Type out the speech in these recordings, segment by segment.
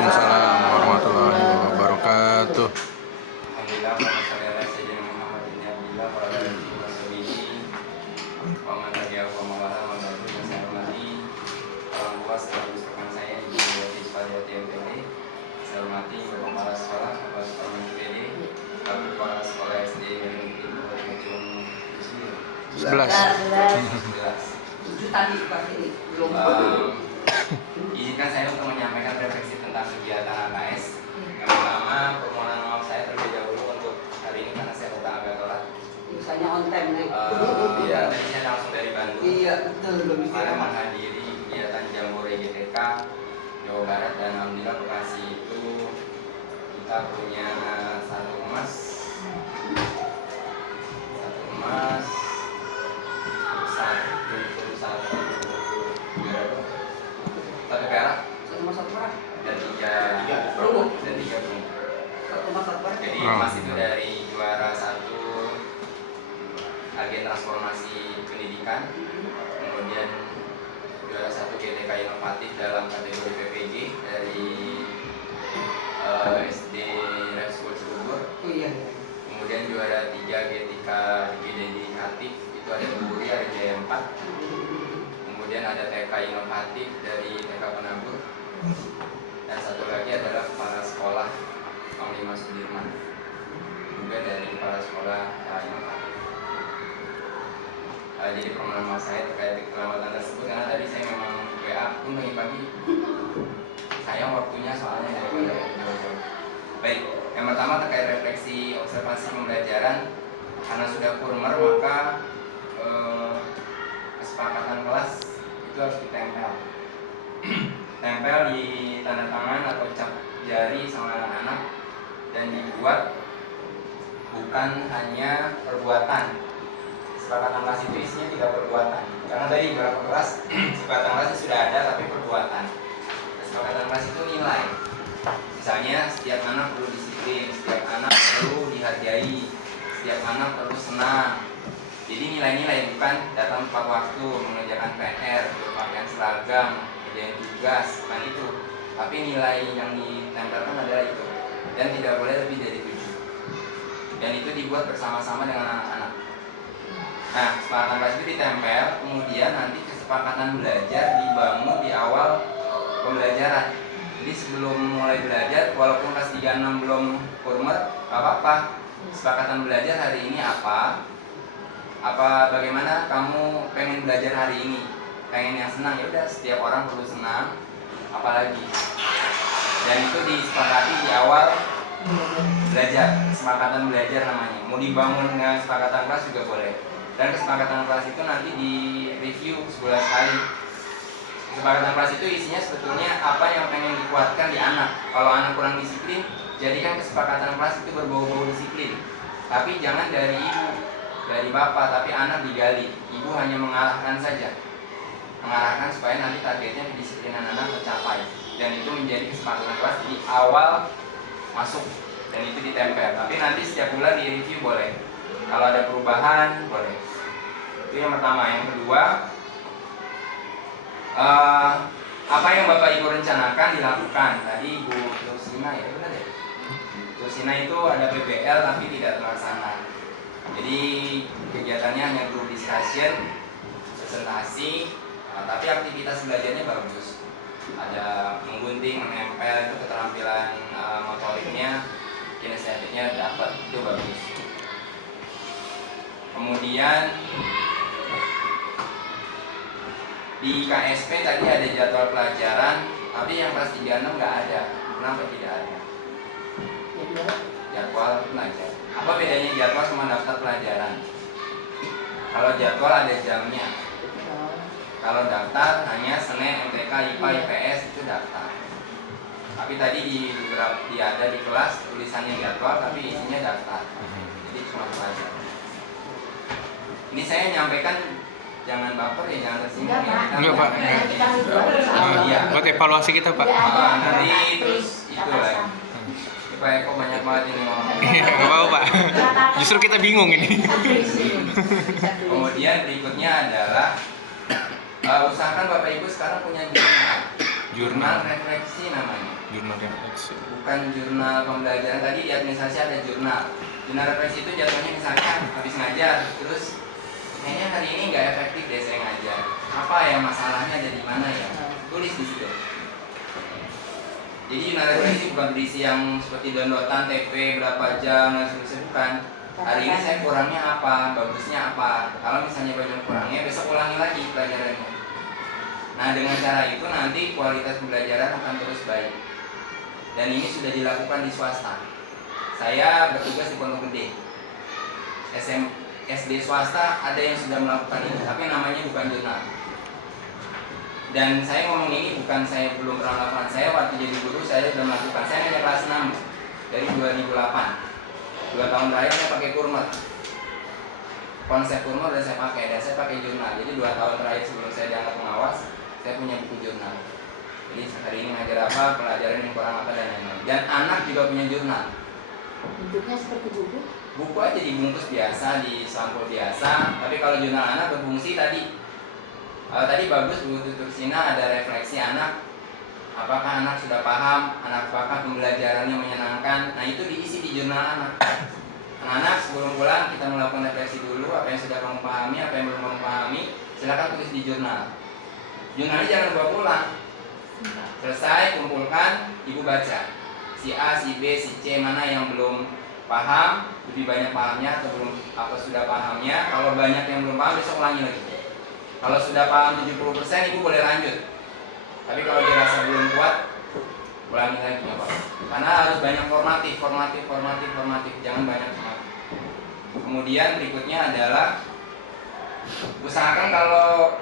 Waalaikumsalam warahmatullahi wabarakatuh. Alhamdulillah, Alhamdulillah, Sayyidina Muhammad bin Abdillah, wa ala alihi wa sahbihi, wa man tabi'ahu wa man wala, wa man tabi'ahu saya hormati orang tua setelah menyusulkan saya di siswa di MPD. Saya hormati bapak kepala sekolah, bapak sekolah MPD, bapak kepala sekolah SD Negeri Ujung 11. Izinkan saya untuk menyampaikan refleksi tentang kegiatan AKS. Yang pertama, permohonan maaf saya terlebih dahulu untuk hari ini karena saya datang agak telat. Misalnya on time nih. Iya, tadi saya langsung dari Bandung. Iya, betul. Para menghadiri kegiatan Jambore GTK Jawa Barat, dan alhamdulillah Bekasi itu kita punya satu emas, satu perak, Satu perak. dan tiga perunggu. Satu emas, satu perak. Jadi emas itu dari juara satu agen transformasi pendidikan, kemudian juara satu GTK inovatif dalam kategori PPG dari SD Red School Cibubur. Oh iya. Kemudian juara 3 GTK Dedikatif itu ada Buri, ada Jaya 4. Kemudian ada TK inovatif dari TK Penabur. Dan satu lagi adalah kepala sekolah Panglima Sudirman, juga dari kepala sekolah inovatif. Jadi permohonan saya terkait kelewatan tersebut, karena tadi saya memang WA pun pagi-pagi sayang waktunya soalnya daripada jauh-jauh. Baik, yang pertama terkait refleksi observasi pembelajaran. Karena sudah kurmer, maka kesepakatan kelas itu harus ditempel. Tempel di tanda tangan atau cap jari sama anak-anak, dan dibuat bukan hanya perbuatan. Kesepakatan kelas itu isinya tidak perbuatan, karena tadi beberapa kelas kesepakatan kelas sudah ada tapi perbuatan. Kesepakatan kelas itu nilai. Misalnya setiap anak perlu disiplin, setiap anak perlu dihargai, setiap anak perlu senang. Jadi nilai-nilai, bukan datang tepat waktu, mengerjakan PR, berpakaian seragam, kerjain tugas, bukan itu. Tapi nilai yang ditempelkan adalah itu, dan tidak boleh lebih dari 7. Dan itu dibuat bersama-sama dengan anak-anak. Nah, kesepakatan kelas itu ditempel, kemudian nanti kesepakatan belajar dibangun di awal pembelajaran. Jadi sebelum mulai belajar, walaupun kelas 3-6 belum kurmer, gak apa-apa. Kesepakatan belajar hari ini apa, bagaimana kamu pengen belajar hari ini, pengen yang senang, ya udah, setiap orang perlu senang, apalagi. Dan itu disepakati di awal belajar, kesepakatan belajar namanya. Mau dibangun dengan kesepakatan kelas juga boleh. Dan kesepakatan kelas itu nanti di review sebulan sekali. Kesepakatan kelas itu isinya sebetulnya apa yang pengen dikuatkan di anak. Kalau anak kurang disiplin, jadikan kesepakatan kelas itu berbau-bau disiplin. Tapi jangan dari ibu, dari bapak, tapi anak digali. Ibu hanya mengarahkan saja, mengarahkan supaya nanti targetnya kedisiplinan anak tercapai. Dan itu menjadi kesepakatan kelas di awal masuk, dan itu ditempel. Tapi nanti setiap bulan di review boleh. Kalau ada perubahan boleh. Itu yang pertama. Yang kedua, apa yang Bapak Ibu rencanakan dilakukan. Tadi Bu Lusina, ya benar ya? Lusina itu ada PBL tapi tidak terlaksana. Jadi kegiatannya hanya group discussion, presentasi, tapi aktivitas belajarnya bagus. Ada menggunting, menempel, itu keterampilan motoriknya, kinestetiknya dapat, itu bagus. Kemudian di KSP tadi ada jadwal pelajaran, tapi yang kelas 36 nggak ada. Kenapa tidak ada? Jadwal pelajaran. Apa bedanya jadwal sama daftar pelajaran? Kalau jadwal ada jamnya. Kalau daftar hanya Senin, MTK, IPA, IPS itu daftar. Tapi tadi ada di kelas tulisannya jadwal, tapi isinya daftar. Jadi cuma pelajaran. Ini saya nyampaikan, jangan baper ya, jangan tersinggung ya. Enggak, Pak. Iya. Buat evaluasi kita, Pak. Nanti terus itu lah. Pak Eko banyak banget ini ngomong. Enggak mau, Pak. Justru kita bingung ini. Kemudian berikutnya adalah usahakan Bapak Ibu sekarang punya jurnal. Jurnal. refleksi namanya, Jurnal refleksi. bukan jurnal pembelajaran. Tadi di administrasi ada jurnal. Jurnal refleksi itu jatuhnya misalnya habis ngajar, terus kayaknya hari ini nggak efektif deh saya ngajar. Apa ya masalahnya, ada di mana ya? Tulis di situ. Jadi jurnal refleksi bukan berisi yang seperti downloadan TP berapa jam dan seterusnya, bukan. Hari ini saya kurangnya apa, bagusnya apa. Kalau misalnya banyak kurangnya, besok ulangi lagi pelajarannya. Nah, dengan cara itu nanti kualitas pembelajaran akan terus baik. Dan ini sudah dilakukan di swasta. Saya bertugas di Pondok Gede. SD swasta ada yang sudah melakukan ini, tapi namanya bukan jurnal. Dan saya ngomong ini bukan saya belum pernah melakukan. Saya waktu jadi guru saya sudah melakukan. Saya hanya kelas 6 dari 2008. 2 tahun terakhir saya pakai Kurmer. Konsep Kurmer udah saya pakai, dan saya pakai jurnal. Jadi 2 tahun terakhir sebelum saya diangkat pengawas, saya punya buku jurnal. Jadi hari ini ngajar apa, pelajaran yang kurang apa, dan lain-lain. Dan anak juga punya jurnal. Bentuknya seperti buku? Buku aja dibungkus biasa, di sampul biasa. Tapi kalau jurnal anak berfungsi tadi bagus buku tutur Sina, ada refleksi anak. Apakah anak sudah paham, apakah pembelajarannya menyenangkan. Nah itu diisi di jurnal anak. Anak-anak sebelum pulang kita melakukan refleksi dulu, apa yang sudah kamu pahami, apa yang belum kamu pahami, silakan tulis di jurnal. Jurnalnya jangan bawa pulang. Selesai, kumpulkan, ibu baca. Si A, si B, si C, mana yang belum paham, lebih banyak pahamnya atau belum, apa sudah pahamnya. Kalau banyak yang belum paham, besok ulangi lagi. Kalau sudah paham 70%, ibu boleh lanjut. Tapi kalau dirasa belum kuat, ulangi lagi ya Pak. Karena harus banyak formatif, jangan banyak formatif. Kemudian berikutnya adalah usahakan kalau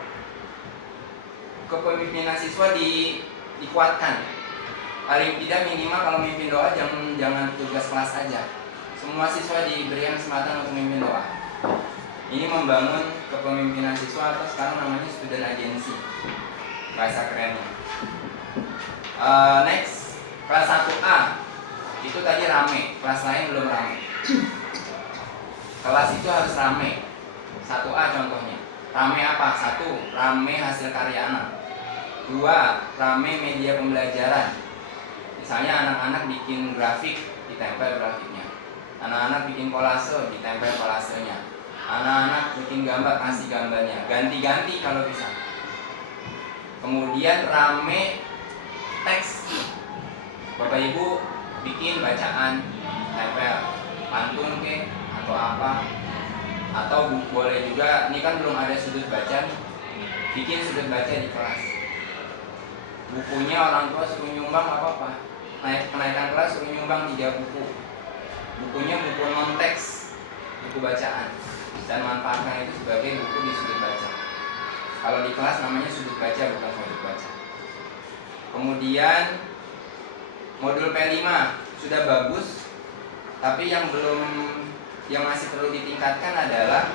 kepemimpinan siswa dikuatkan. Paling tidak minimal kalau mimpin doa jangan tugas kelas aja. Semua siswa diberikan kesempatan untuk memimpin doa. Ini membangun kepemimpinan siswa, atau sekarang namanya student agency, bahasa kerennya. Next, kelas 1A itu tadi rame, kelas lain belum rame. Kelas itu harus rame. 1A contohnya. Rame apa? 1. Rame hasil karya anak. 2. Rame media pembelajaran. Misalnya anak-anak bikin grafik, ditempel grafiknya. Anak-anak bikin kolase, ditempel kolasenya. Anak-anak bikin gambar, kasih gambarnya. Ganti-ganti kalau bisa. Kemudian rame teks. Bapak Ibu bikin bacaan, tempel, pantun ke atau apa. Atau boleh juga, ini kan belum ada sudut baca, bikin sudut baca di kelas. Bukunya orang tua suruh nyumbang apa-apa. Kenaikan kelas suruh nyumbang 3 buku. Bukunya buku non-teks, buku bacaan. Dan manfaatkan itu sebagai buku di sudut baca. Kalau di kelas namanya sudut baca, bukan sudut baca. Kemudian modul P5 sudah bagus, tapi yang masih perlu ditingkatkan adalah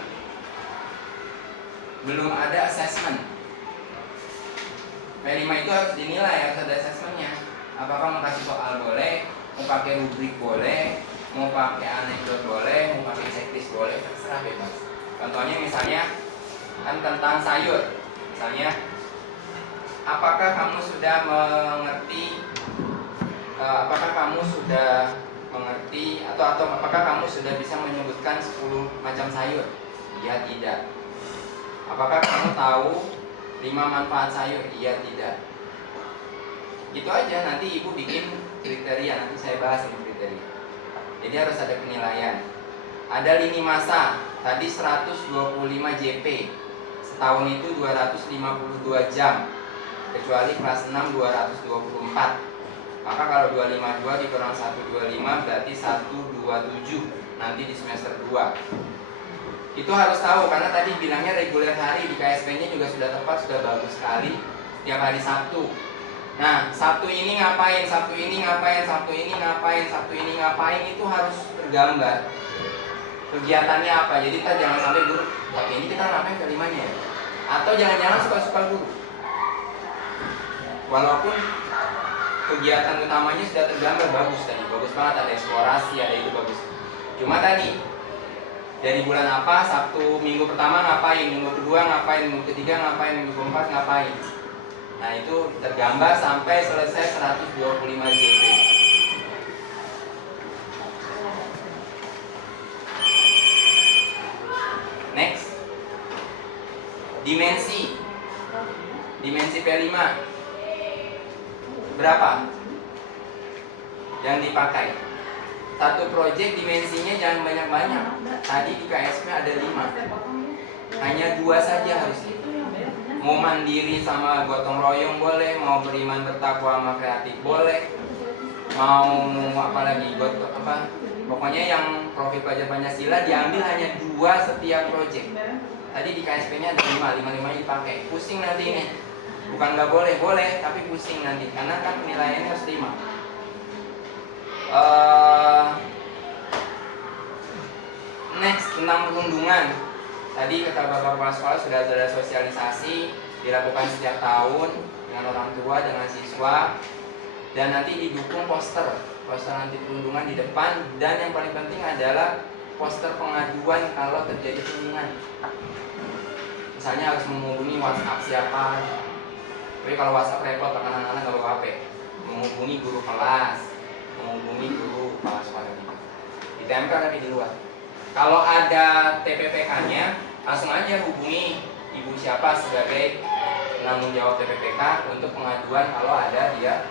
belum ada assessment. P5 itu harus dinilai, harus ada assessmentnya. Apakah mau kasih soal boleh, mau pakai rubrik boleh, mau pakai anekdot boleh, mau pakai checklist boleh, terserah bebas. Contohnya misalnya kan tentang sayur. Misalnya, apakah kamu sudah mengerti atau apakah kamu sudah bisa menyebutkan 10 macam sayur? Iya, tidak. Apakah kamu tahu 5 manfaat sayur? Iya, tidak. Gitu aja, nanti ibu bikin kriteria, nanti saya bahas ini kriteria. Jadi harus ada penilaian. Ada lini masa, tadi 125 JP. Setahun itu 252 jam. Kecuali kelas 6 224. Maka kalau 252 dikurang 125 berarti 127 nanti di semester 2. Itu harus tahu karena tadi bilangnya reguler hari di KSP-nya juga sudah tepat, sudah bagus sekali. Setiap hari Sabtu. Nah, Sabtu ini ngapain, Sabtu ini ngapain, Sabtu ini ngapain, Sabtu ini ngapain, itu harus tergambar. Kegiatannya apa? Jadi kita jangan sampai guru, tapi ini kita ngapain kelimanya? Atau jangan-jangan suka-suka guru. Walaupun kegiatan utamanya sudah tergambar bagus tadi, bagus banget, ada eksplorasi, ada itu bagus. Cuma tadi dari bulan apa, Sabtu minggu pertama ngapain, minggu kedua ngapain, minggu ketiga ngapain, minggu keempat ngapain. Nah itu tergambar sampai selesai 125 JP. Next, dimensi P5 berapa yang dipakai? Satu project dimensinya jangan banyak-banyak. Tadi di KSP ada 5, hanya 2 saja harusnya. Mau mandiri sama gotong royong boleh, mau beriman bertakwa sama kreatif boleh, mau apa lagi, pokoknya yang profil pelajar Pancasila diambil hanya 2 setiap project. Tadi di KSP-nya ada 5 dipakai. Pusing nanti ini. Bukan nggak boleh, boleh, tapi pusing nanti karena kan penilaiannya harus 5. Next, tentang perundungan. Tadi kata Bapak Kepala Sekolah sudah ada sosialisasi dilakukan setiap tahun dengan orang tua, dengan siswa, dan nanti didukung poster anti perundungan di depan, dan yang paling penting adalah poster pengaduan kalau terjadi perundungan. Misalnya harus menghubungi WhatsApp siapa. Tapi kalau WhatsApp repot, anak-anak nggak bawa HP. Menghubungi guru kelas, menghubungi guru kepala sekolah gitu. Ditempel tapi di luar. Kalau ada TPPK-nya, langsung aja hubungi ibu siapa sebagai penanggung jawab TPPK untuk pengaduan kalau ada dia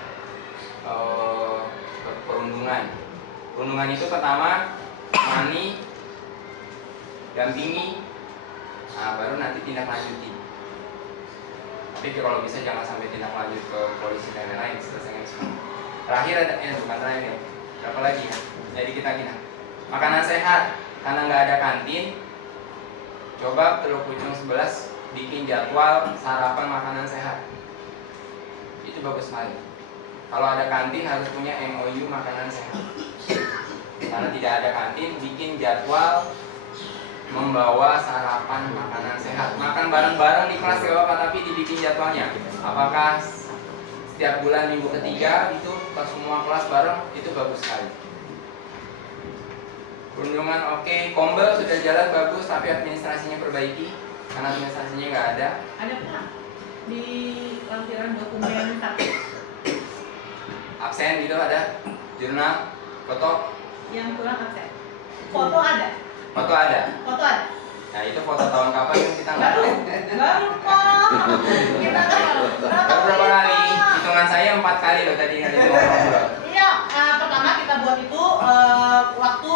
perundungan. Perundungan itu pertama mani, dampingi, nah baru nanti tindak lanjuti. Tapi kalau bisa jangan sampai tindak lanjut ke polisi dan lain-lain, selesaikan semua. Terakhir ada, bukan terakhir, berapa lagi ya? Jadi kita makanan sehat. Karena nggak ada kantin, coba Teluk Pucung 11 bikin jadwal sarapan makanan sehat. Itu bagus sekali. Kalau ada kantin harus punya MOU makanan sehat. Karena tidak ada kantin, bikin jadwal membawa sarapan makanan sehat. Makan bareng-bareng di kelas gak apa-apa, tapi dibikin jadwalnya. Apakah setiap bulan minggu ketiga itu ke semua kelas bareng, itu bagus sekali. Perundungan oke, Kombel sudah jalan bagus, tapi administrasinya perbaiki karena administrasinya nggak ada. Ada Pak di lampiran dokumen tapi Absen gitu ada, jurnal, foto. yang kurang absen. Foto ada. Foto ada. Foto ada. Nah itu foto tahun kapan yang kita nggak tahu. Baru Pak. Kita Baru berapa kali? Hitungan saya 4 kali loh tadi nggak ngobrol. Iya, pertama kita buat itu waktu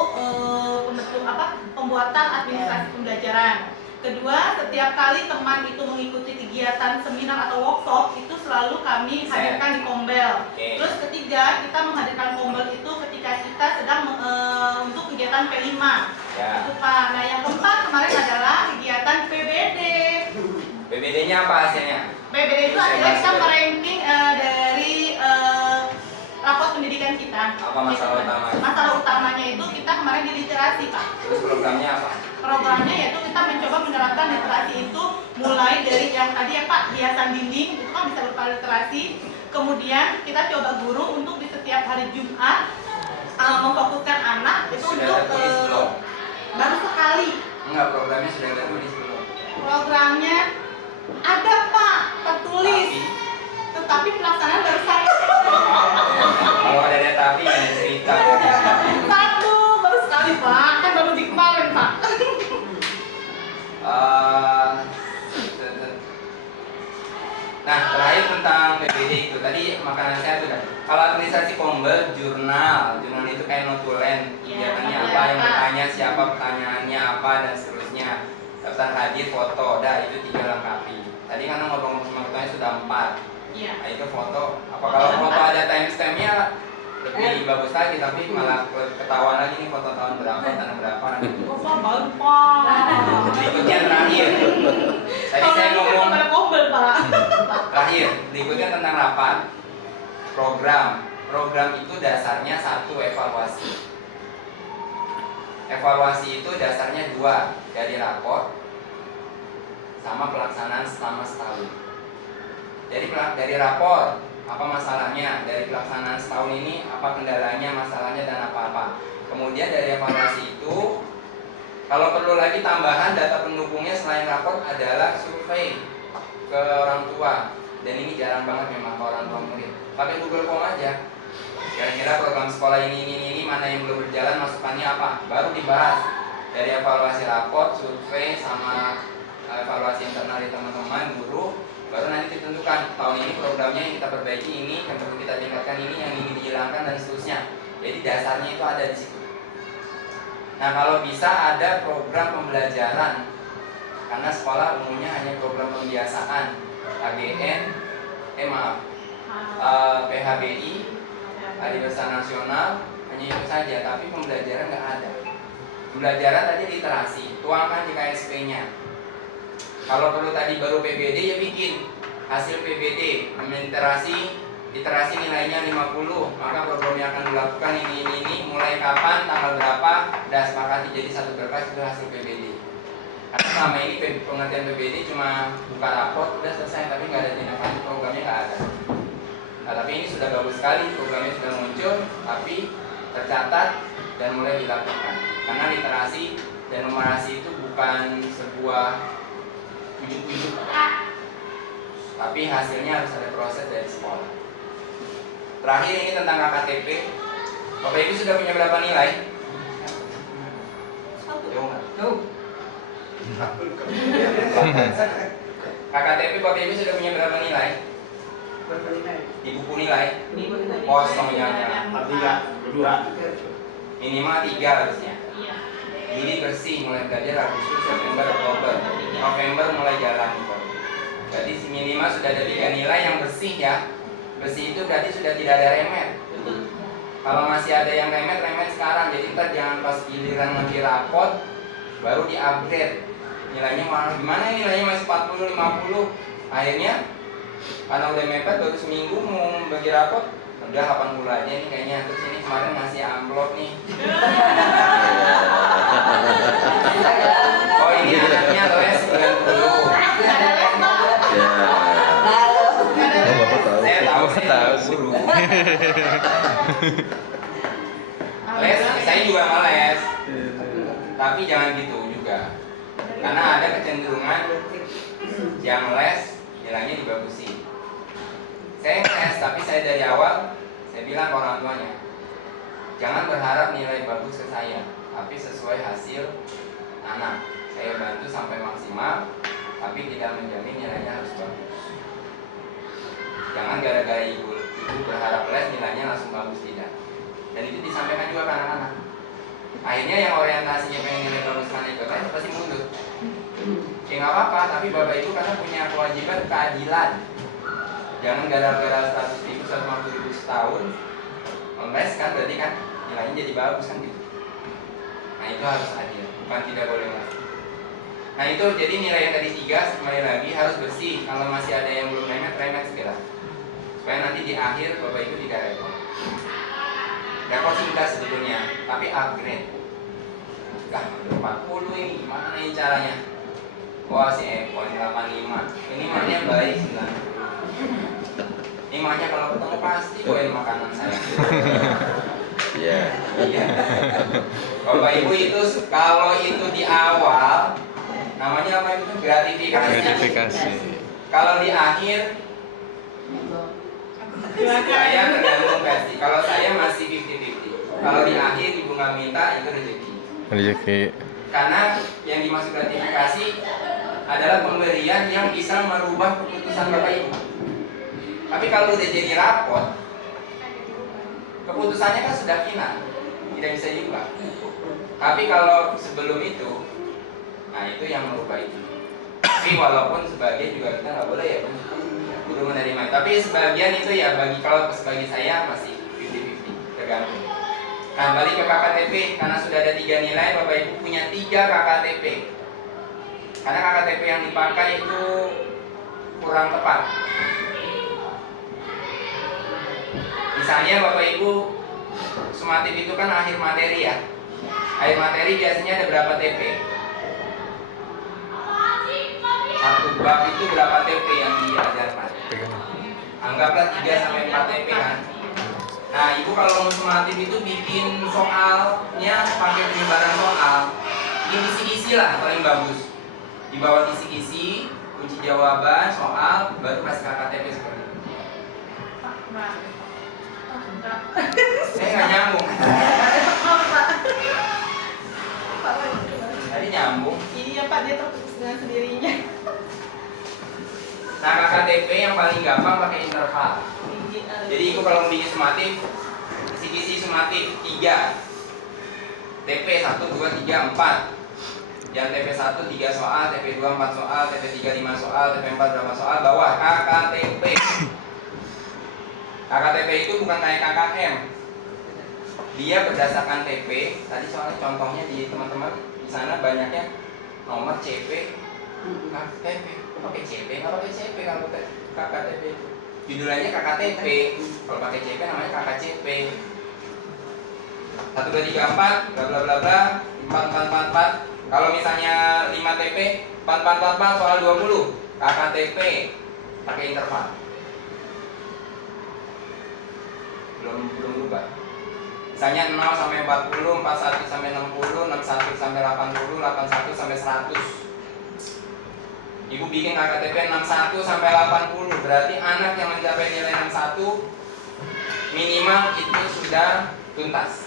pembuatan administrasi pembelajaran. Kedua, setiap kali teman itu mengikuti kegiatan seminar atau workshop itu selalu kami hadirkan di Kombel. Oke. Terus ketiga, kita menghadirkan Kombel itu ketika kita sedang untuk kegiatan P5. Ya. Itu Pak. Nah yang keempat kemarin adalah kegiatan PBD. BBD-nya apa hasilnya? PBD itu hasilnya kita meranking dari raport pendidikan kita. Apa masalah utamanya? Masalah utamanya itu kita kemarin di literasi Pak. Terus programnya apa? Programnya yaitu kita mencoba menerapkan literasi itu mulai dari yang tadi ya Pak, hiasan dinding itu kan bisa berupa literasi. Kemudian kita coba guru untuk di setiap hari Jumat memfokuskan anak itu Sudah untuk tertulis belum? baru sekali. Enggak, programnya sudah tertulis belum? Programnya ada Pak, tertulis. Tetapi pelaksanaan baru saya. Kalau ada tapi nggak ada cerita. Satu, baru sekali Pak, kan baru di kemarin Pak. Nah, terakhir tentang PBD itu tadi makanan sehat sudah. Kalau administrasi Kombel, jurnal itu kayak notulen, kegiatannya apa, yang bertanya siapa, pertanyaannya apa dan seterusnya. Daftar hadir, foto, itu 3 lengkapi. Tadi kan ngomong sama ketuanya sudah 4. Iya. Nah itu foto. Apa kalau foto ada timestampnya lebih bagus lagi, tapi malah ketahuan lagi nih foto tahun berapa, tahun berapa. Bapak baru Pak. Berikutnya terakhir. Tadi saya ngomong pada Kombel Pak. terakhir. Berikutnya tentang rapat. Program itu dasarnya 1 evaluasi. Evaluasi itu dasarnya 2, dari rapor sama pelaksanaan selama setahun. Dari rapor apa masalahnya, dari pelaksanaan setahun ini apa kendalanya, masalahnya dan apa-apa. Kemudian dari evaluasi itu kalau perlu lagi tambahan data pendukungnya selain rapor adalah survei ke orang tua dan ini jarang banget memang ke orang tua murid. Pakai Google Form aja. Kira-kira program sekolah ini mana yang belum berjalan, masukannya apa? Baru dibahas dari evaluasi raport, survei, sama evaluasi internal dari teman-teman, guru. Baru nanti ditentukan tahun ini programnya yang kita perbaiki ini, yang perlu kita tingkatkan ini, yang ingin dihilangkan dan seterusnya. Jadi dasarnya itu ada di situ. Nah kalau bisa ada program pembelajaran, karena sekolah umumnya hanya program pembiasaan, AGN, PHBI, Hari Besar Nasional, hanya itu saja, tapi pembelajaran nggak ada. Pembelajaran tadi literasi, tuangkan di KSP-nya. Kalau perlu tadi baru PBD ya bikin hasil PBD, literasi nilainya 50, maka program yang akan dilakukan ini, mulai kapan, tanggal berapa, dan sepakati jadi satu berkas itu hasil PBD. Karena selama ini pengertian PBD cuma buka raport, udah selesai, tapi nggak ada tindak lanjut, programnya nggak ada. Nah, tapi ini sudah bagus sekali, programnya sudah muncul, tapi tercatat dan mulai dilakukan. Karena literasi dan numerasi itu bukan sebuah ujuk-ujuk, tapi hasilnya harus ada proses dari sekolah. Terakhir ini tentang KKTP. Bapak Ibu sudah punya berapa nilai? Jauh nggak? Tuh. KKTP Bapak Ibu sudah punya berapa nilai? Berapa nilai? Di buku nilai? Nilai. Kosong yang Dua. minimal 3 harusnya. Iya. Juli bersih, mulai belajar Agustus, September, Oktober, November mulai jalan. Jadi minimal sudah ada 3 nilai yang bersih ya. Bersih itu berarti sudah tidak ada remet. Kalau masih ada yang remet sekarang. Jadi ntar jangan pas giliran nanti rapot baru di-upgrade. Nilainya malah gimana, nilainya masih 40, 50. Akhirnya karena udah mepet baru seminggu mau bagi rapot, udah 80 aja nih kayaknya. Terus ini kemarin ngasih amplop nih. Oh ini anaknya les 90. Ada les, Pak. Ya. Ada les. Bapak tahu. Saya tahu, Bapak saya tahu juga sih. guru. Les, saya juga ngeles. Tapi jangan gitu juga. Karena ada kecenderungan yang les nilainya dibagusin. Saya ngeles, tapi saya dari awal saya bilang ke orang tuanya, jangan berharap nilai bagus ke saya, tapi sesuai hasil anak. Saya bantu sampai maksimal, tapi tidak menjamin nilainya harus bagus. Jangan gara-gara ibu berharap les nilainya langsung bagus, tidak. Dan itu disampaikan juga ke anak-anak. Akhirnya yang orientasinya pengen nilai bagus karena ikut les pasti mundur. Ya nggak apa-apa, tapi bapak ibu karena punya kewajiban keadilan. Jangan gara-gara 100.000, 150.000 setahun les kan berarti kan nilainya jadi bagus kan gitu. Nah itu harus adil, bukan tidak boleh les. Nah itu jadi nilai yang tadi 3 kembali lagi harus bersih. Kalau masih ada yang belum remet segera. Supaya nanti di akhir bapak ibu tidak repot. Repot sih enggak sebetulnya, tapi upgrade. Lah 40 ini gimana nih caranya? Wah si Epon 85. Ini maknya baik 90. Ini maknya kalau ketemu pasti doain makanan saya. Iya. Iya. Bapak ibu itu kalau itu di awal namanya apa itu Gratifikasi. Kalau di akhir saya tergantung versi. Kalau saya masih 50-50. Kalau di akhir ibu nggak minta itu rezeki. Rezeki. Karena yang dimaksud gratifikasi adalah pemberian yang bisa merubah keputusan bapak ibu. Tapi kalau udah jadi rapot, keputusannya kan sudah final, tidak bisa diubah. Tapi kalau sebelum itu, nah itu yang merubah itu. Tapi walaupun sebagian juga kita nggak boleh ya guru menerima. Tapi sebagian itu ya kalau bagi saya masih 50-50 tergantung. Nah balik ke KKTP, karena sudah ada 3 nilai, bapak ibu punya 3 KKTP. Karena KKTP yang dipakai itu kurang tepat. Misalnya bapak ibu sumatif itu kan akhir materi ya. Akhir materi biasanya ada berapa TP? Satu bab itu berapa TP yang diajarkan? Anggaplah 3-4 TP kan. Nah ibu kalau mau sumatif itu bikin soalnya pakai penyebaran soal, bikin kisi-kisi lah paling bagus. Di bawah kisi-kisi kunci jawaban soal, baru kasih KKTP seperti itu. Pak, enggak. Oh, enggak. Nggak nyambung. Maaf, Pak. Pak, Tadi nyambung. iya Pak, dia terputus dengan sendirinya. Nah, KKTP yang paling gampang pakai interval. Jadi itu kalau bikin sumatif, kisi-kisi sumatif 3. TP 1, 2, 3, 4. Yang TP 1 3 soal, TP 2 4 soal, TP 3 5 soal, TP 4 berapa soal, bawah KKTP. KKTP itu bukan kayak KKM. Dia berdasarkan TP. Tadi soalnya contohnya di teman-teman di sana banyaknya nomor CP, KKTP. Pakai CP, nggak pakai CP kalau KKTP itu. Judulnya KKTP. Kalau pakai CP namanya KKCP. 1 2 3 4 bla bla bla bla 4 4 4 4. Kalau misalnya 5 TP 4 4 4 4 soal 20 KKTP pakai interval. Belum berubah. Misalnya 0 sampai 40, 41 sampai 60, 61 sampai 80, 81 sampai 100. Ibu bikin KKTP 61 sampai 80, berarti anak yang mencapai nilai 61 minimal itu sudah tuntas.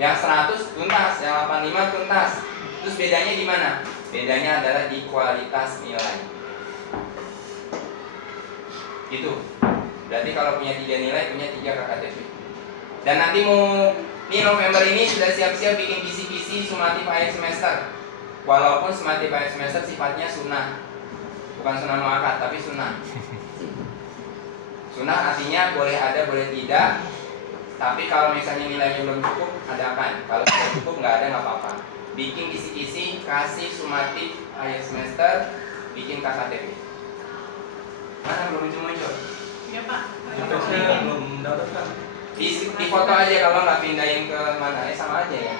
Yang 100 tuntas, yang 85 tuntas. Terus bedanya di mana? Bedanya adalah di kualitas nilai. Itu. Berarti kalau punya 3 nilai, punya 3 KKTP. Dan nanti mau nih November ini sudah siap-siap bikin kisi-kisi sumatif akhir semester. Walaupun sumatif akhir semester sifatnya sunnah. Bukan sunnah muakkad, tapi sunnah. Sunnah artinya boleh ada, boleh tidak. Tapi kalau misalnya nilainya belum cukup, adakan. Kalau sudah cukup nggak ada, nggak apa-apa. Bikin kisi-kisi, kasih sumatif akhir semester, bikin KKTP. Mana belum muncul-muncul? Iya Pak. Saya belum dapat kan. Di foto aja kalau nggak pindahin ke mana, sama aja ya.